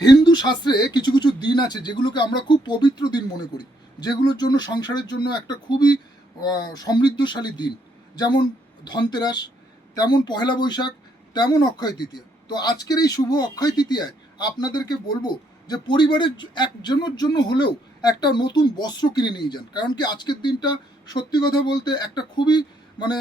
হিন্দু শাস্ত্রে কিছু কিছু দিন আছে যেগুলোকে আমরা খুব পবিত্র দিন মনে করি, যেগুলোর জন্য সংসারের জন্য একটা খুবই সমৃদ্ধশালী দিন। যেমন ধনতেরাস, তেমন পহেলা বৈশাখ, তেমন অক্ষয় তৃতীয়া। তো আজকের এই শুভ অক্ষয় তৃতীয়ায় আপনাদেরকে বলবো যে পরিবারের একজনের জন্য হলেও একটা নতুন বস্ত্র কিনে নিয়ে যান। কারণ কি আজকের দিনটা সত্যি কথা বলতে একটা খুবই মানে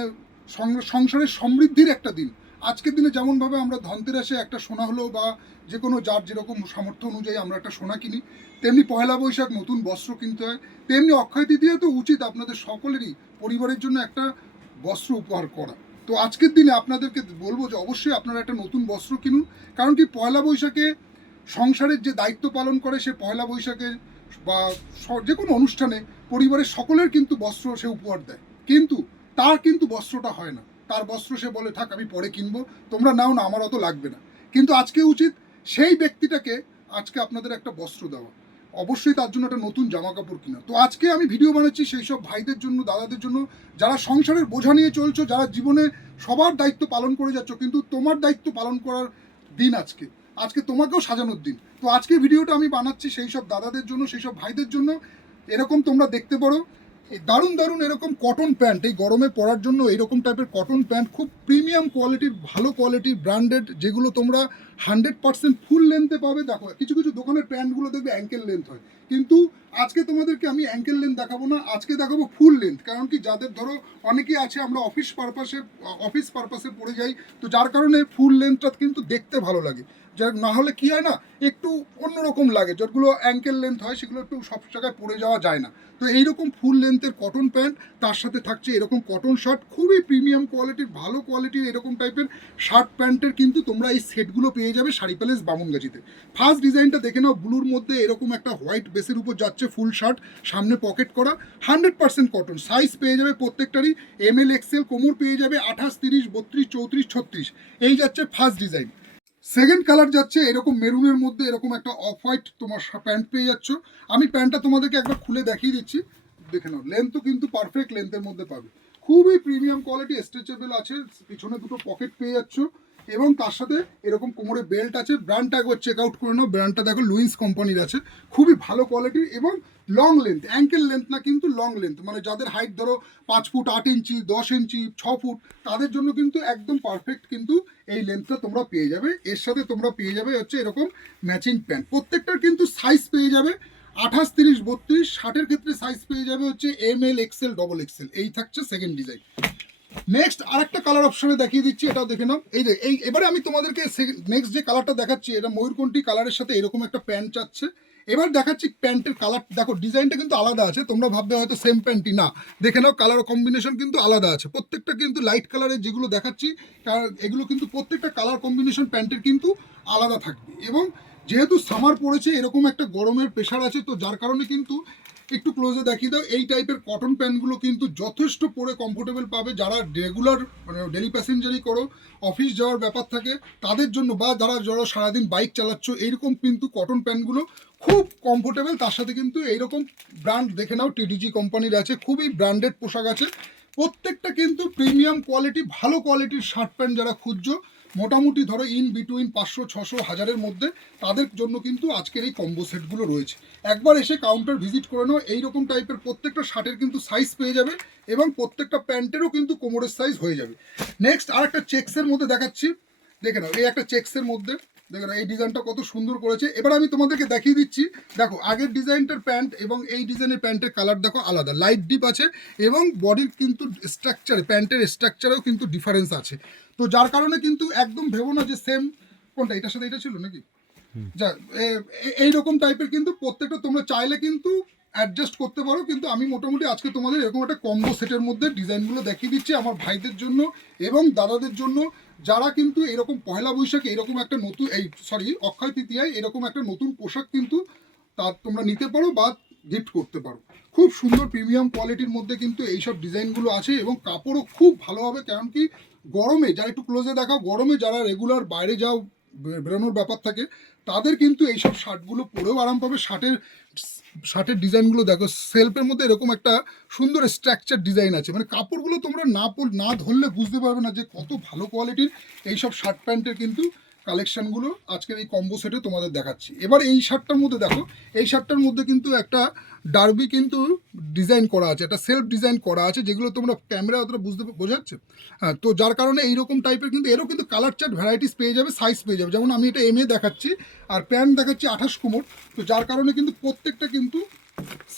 সংসারের সমৃদ্ধির একটা দিন। আজকের দিনে যেমনভাবে আমরা ধনতেরাসে একটা সোনা হলো বা যে কোনো যার যেরকম সামর্থ্য অনুযায়ী আমরা একটা সোনা কিনি, তেমনি পয়লা বৈশাখ নতুন বস্ত্র কিনতে হয়, তেমনি অক্ষয় তৃতীয়া তো উচিত আপনাদের সকলেরই পরিবারের জন্য একটা বস্ত্র উপহার করা। তো আজকের দিনে আপনাদেরকে বলবো যে অবশ্যই আপনারা একটা নতুন বস্ত্র কিনুন। কারণ কি পয়লা বৈশাখে সংসারের যে দায়িত্ব পালন করে সে পয়লা বৈশাখে বা যে কোনো অনুষ্ঠানে পরিবারের সকলের কিন্তু বস্ত্র সে উপহার দেয়, কিন্তু তার কিন্তু বস্ত্রটা হয় না। তার বস্ত্র সে বলে থাক আমি পরে কিনবো, তোমরা নাও না, আমার অত লাগবে না। কিন্তু আজকে উচিত সেই ব্যক্তিটাকে আজকে আপনাদের একটা বস্ত্র দেওয়া, অবশ্যই তার জন্য একটা নতুন জামা কাপড় কিনা। তো আজকে আমি ভিডিও বানাচ্ছি সেই সব ভাইদের জন্য, দাদাদের জন্য, যারা সংসারের বোঝা নিয়ে চলছো, যারা জীবনে সবার দায়িত্ব পালন করে যাচ্ছ, কিন্তু তোমার দায়িত্ব পালন করার দিন আজকে, আজকে তোমাকেও সাজানোর দিন। তো আজকে ভিডিওটা আমি বানাচ্ছি সেই সব দাদাদের জন্য, সেই সব ভাইদের জন্য। এরকম তোমরা দেখতে পারো এই দারুণ দারুণ এরকম কটন প্যান্ট, এই গরমে পরার জন্য এইরকম টাইপের কটন প্যান্ট, খুব প্রিমিয়াম কোয়ালিটির, ভালো কোয়ালিটির, ব্র্যান্ডেড, যেগুলো তোমরা 100% ফুল লেন্থে পাবে। দেখো কিছু কিছু দোকানের প্যান্টগুলো দেখবে অ্যাঙ্কেল লেন্থ হয়, কিন্তু আজকে তোমাদেরকে আমি অ্যাঙ্কেল লেন্থ দেখাবো না, আজকে দেখাবো ফুল লেন্থ। কারণ কি যাদের ধরো অনেকেই আছে আমরা অফিস পারপাসে পড়ে যাই, তো যার কারণে ফুল লেন্থটা কিন্তু দেখতে ভালো লাগে। যা না হলে কি হয় না, একটু অন্যরকম লাগে। যেগুলো অ্যাঙ্কেল লেন্থ হয় সেগুলো একটু সব জায়গায় পরে যাওয়া যায় না। তো এইরকম ফুল লেন্থের কটন প্যান্ট, তার সাথে থাকছে এরকম কটন শার্ট, খুবই প্রিমিয়াম কোয়ালিটির, ভালো কোয়ালিটির এরকম টাইপের শার্ট প্যান্টের কিন্তু তোমরা এই সেটগুলো পেয়ে যাবে শাড়ি প্যালেস বামুনগাছিতে। ফার্স্ট ডিজাইনটা দেখে নাও, ব্লুর মধ্যে এরকম একটা হোয়াইট বেসের উপর যাচ্ছে ফুল শার্ট, সামনে পকেট করা, 100% কটন। সাইজ পেয়ে যাবে প্রত্যেকটারই ML XL, কোমর পেয়ে যাবে 28, 30, 32, 34, 36। এই যাচ্ছে ফার্স্ট ডিজাইন। সেকেন্ড কালার যাচ্ছে এরকম মেরুনের মধ্যে এরকম একটা অফ হোয়াইট তোমার প্যান্ট পেয়ে যাচ্ছ। আমি প্যান্টটা তোমাদেরকে একবার খুলে দেখিয়ে দিচ্ছি, দেখে নাও। লেন্থও কিন্তু পারফেক্ট লেন্থের মধ্যে পাবে, খুবই প্রিমিয়াম কোয়ালিটি, স্ট্রেচেবল আছে, পিছনে দুটো পকেট পেয়ে যাচ্ছ, এবং তার সাথে এরকম কোমরে বেল্ট আছে। ব্র্যান্ডটা একবার চেক আউট করে নাও, ব্র্যান্ডটা দেখো লুইন্স কোম্পানির আছে, খুবই ভালো কোয়ালিটি এবং লং লেন্থ, অ্যাঙ্কেল লেন্থ না কিন্তু লং লেন্থ, মানে যাদের হাইট ধরো 5 ফুট 8 ইঞ্চি, 10 ইঞ্চি, 6 ফুট, তাদের জন্য কিন্তু একদম পারফেক্ট কিন্তু এই লেন্থটা তোমরা পেয়ে যাবে। এর সাথে তোমরা পেয়ে যাবে হচ্ছে এরকম ম্যাচিং প্যান্ট, প্রত্যেকটার কিন্তু সাইজ পেয়ে যাবে 28, 30, 32। শার্টের ক্ষেত্রে সাইজ পেয়ে যাবে হচ্ছে ML XL, XXL। এই থাকছে সেকেন্ড ডিজাইন। নেক্সট আরেকটা কালার অপশনে দেখিয়ে দিচ্ছি, এটাও দেখে নাও। এই এবারে আমি তোমাদেরকে নেক্সট যে কালারটা দেখাচ্ছি, এটা ময়ূরকণ্ঠী কালারের সাথে এরকম একটা প্যান্ট চাচ্ছে। এবার দেখাচ্ছি প্যান্টের কালার, দেখো ডিজাইনটা কিন্তু আলাদা আছে, তোমরা ভাববে হয়তো সেম প্যান্টই, না, দেখে নাও কালার কম্বিনেশন কিন্তু আলাদা আছে। প্রত্যেকটা কিন্তু লাইট কালারের যেগুলো দেখাচ্ছি, এগুলো কিন্তু প্রত্যেকটা কালার কম্বিনেশন প্যান্টের কিন্তু আলাদা থাকবে। এবং যেহেতু সামার পড়েছে, এরকম একটা গরমের প্রেশার আছে, তো যার কারণে কিন্তু একটু ক্লোজে দেখিয়ে দাও, এই টাইপের কটন প্যান্টগুলো কিন্তু যথেষ্ট পরে কমফোর্টেবল পাবে। যারা রেগুলার মানে ডেলি প্যাসেঞ্জারি করো, অফিস যাওয়ার ব্যাপার থাকে তাদের জন্য, বা যারা যারা সারাদিন বাইক চালাচ্ছ, এইরকম কিন্তু কটন প্যান্টগুলো খুব কমফোর্টেবল। তার সাথে কিন্তু এইরকম ব্র্যান্ড দেখে নাও, TDG কোম্পানির আছে, খুবই ব্র্যান্ডেড পোশাক আছে। প্রত্যেকটা কিন্তু প্রিমিয়াম কোয়ালিটি, ভালো কোয়ালিটির শার্ট প্যান্ট যারা খুঁজছো, মোটামুটি ধরো ইন বিটুইন 500, 600, 1000-এর মধ্যে, তাদের জন্য কিন্তু আজকের এই কম্বো সেটগুলো রয়েছে। একবার এসে কাউন্টার ভিজিট করে নাও, এইরকম টাইপের প্রত্যেকটা শার্টের কিন্তু সাইজ পেয়ে যাবে, এবং প্রত্যেকটা প্যান্টেরও কিন্তু কোমরের সাইজ হয়ে যাবে। নেক্সট আর একটা চেক্সের মধ্যে দেখাচ্ছি, দেখে নাও, এই একটা চেক্সের মধ্যে দেখে নাও, এই ডিজাইনটা কত সুন্দর করেছে। এবার আমি তোমাদেরকে দেখিয়ে দিচ্ছি, দেখো আগের ডিজাইনটার প্যান্ট এবং এই ডিজাইনের প্যান্টের কালার দেখো আলাদা, লাইট ডিপ আছে, এবং বডির কিন্তু স্ট্রাকচারে, প্যান্টের স্ট্রাকচারেও কিন্তু ডিফারেন্স আছে। তো যার কারণে কিন্তু একদম ভেবো না যে সেম, কোনটা এটার সাথে এটা ছিল নাকি, যা এইরকম টাইপের কিন্তু প্রত্যেকটা তোমরা চাইলে কিন্তু অ্যাডজাস্ট করতে পারো। কিন্তু আমি মোটামুটি আজকে তোমাদের এরকম একটা কম্বো সেটের মধ্যে ডিজাইনগুলো দেখিয়ে দিচ্ছি আমার ভাইদের জন্য এবং দাদাদের জন্য, যারা কিন্তু এরকম পয়লা বৈশাখে এরকম একটা নতুন, অক্ষয় তৃতীয়ায় এরকম একটা নতুন পোশাক কিন্তু তা তোমরা নিতে পারো বা গিফট করতে পারো। খুব সুন্দর প্রিমিয়াম কোয়ালিটির মধ্যে কিন্তু এইসব ডিজাইনগুলো আছে, এবং কাপড়ও খুব ভালো হবে। কারণ কি গরমে, যারা একটু ক্লোজে দেখাও, গরমে যারা রেগুলার বাইরে যাও, বেরোনোর ব্যাপার থাকে, তাদের কিন্তু এইসব শার্টগুলো পরেও আরাম পাবে। শার্টের ডিজাইনগুলো দেখো, সেলফের মধ্যে এরকম একটা সুন্দর স্ট্রাকচার ডিজাইন আছে, মানে কাপড়গুলো তোমরা না ধরলে বুঝতে পারবে না যে কত ভালো কোয়ালিটির এইসব শার্ট প্যান্টের কিন্তু কালেকশনগুলো আজকের এই কম্বো সেটে তোমাদের দেখাচ্ছি। এবার এই শার্টটার মধ্যে দেখো, এই শার্টটার মধ্যে কিন্তু একটা ডার্বি কিন্তু ডিজাইন করা আছে, একটা সেলফ ডিজাইন করা আছে, যেগুলো তোমরা ক্যামেরা অতটা বোঝা যাচ্ছে। হ্যাঁ, তো যার কারণে এইরকম টাইপের কিন্তু এরও কিন্তু কালার চার্ট ভ্যারাইটিস পেয়ে যাবে, সাইজ পেয়ে যাবে। যেমন আমি এটা এম এ দেখাচ্ছি আর প্যান্ট দেখাচ্ছি 28 কোমর, তো যার কারণে কিন্তু প্রত্যেকটা কিন্তু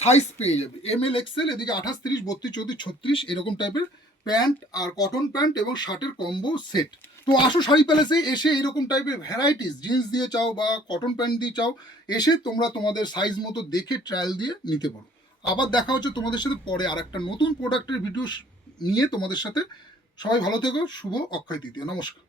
সাইজ পেয়ে যাবে, এম এল এক্সেল, এদিকে 28, 30, 32, 34, 36 এরকম টাইপের প্যান্ট আর কটন প্যান্ট এবং শার্টের কম্বো সেট। তো আসো শাড়ি প্যালেসে এসে এরকম টাইপের ভ্যারাইটিস জিন্স দিয়ে চাও বা কটন প্যান্ট দিয়ে চাও, এসে তোমরা তোমাদের সাইজ মতো দেখে ট্রায়াল দিয়ে নিতে পারো। আবার দেখা হচ্ছে তোমাদের সাথে পরে আর একটা নতুন প্রোডাক্টের ভিডিও নিয়ে তোমাদের সাথে। সবাই ভালো থেকো, শুভ অক্ষয় তৃতীয়া, নমস্কার।